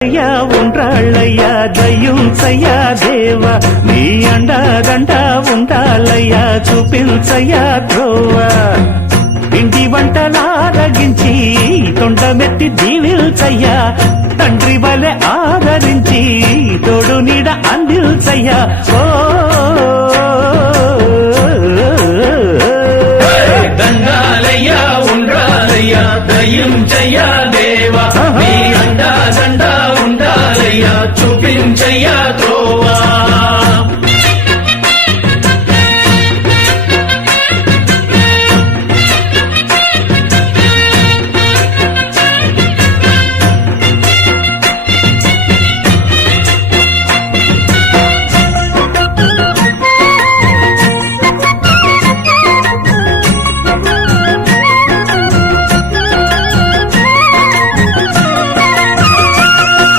అయ్యా ఉండ్రాళ్ళయ్యా దయ్యుంచయ్యా దేవా నీ అండాదండ ఉండాలయ్యా చూపించయ్యా ద్రోవా ఇంటి వంటలారగించి తొండమెత్తి దీవిల్చయ్యా తండ్రి వలె ఆదరించి తోడు నీడ అందిల్చయ్యా ఓ దండాలయ్యా ఉండ్రాలయ్యా దయ్యుంచయ్యా దేవా నీ అండా దండా ఉండాలయ్యా చూపించయ్యా